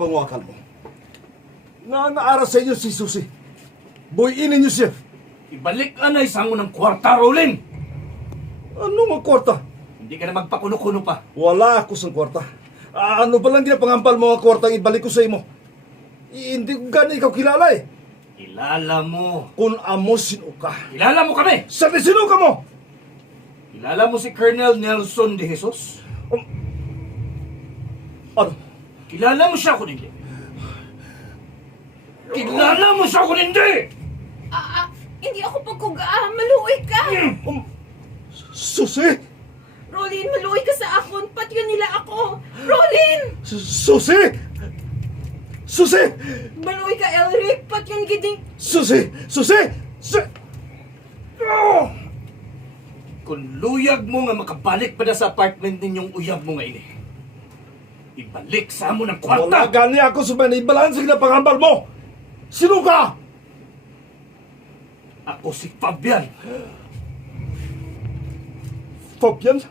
pangwakal mo. Naara sa inyo si Susi. Buhiinin niyo siya. Ibalik anay sa mo ng kwarta, Rolin! Ano nga kwarta? Hindi ka na magpakuno-kuno pa. Wala ako sa kwarta. Ano ba lang ginapangampal mo ang kwarta ibalik ko sa imo? Hindi ko gani ikaw kilala eh. Kilala mo. Kung amo sino ka. Kilala mo kami! Sabi sino ka mo? Kilala mo si Colonel Nelson de Jesus? Ano? Kilala mo siya kung hindi? Kilala mo siya kung hindi! Hindi ako pagkuga. Maluoy ka. Susi? Rolin, maluoy ka sa akon. Patyon nila ako. Rolin! Susi? Susi? Maluoy ka, Elric. Patyon giding... Susi? Susi? Oh! Kung luyag mo nga makabalik pa na sa apartment ninyong uyab mo nga ini, ibalik sa mo ng Wala kwarta! gani ako sa manibalansig na pangambal mo! Sino ka? Ako si Fabian. Fabian?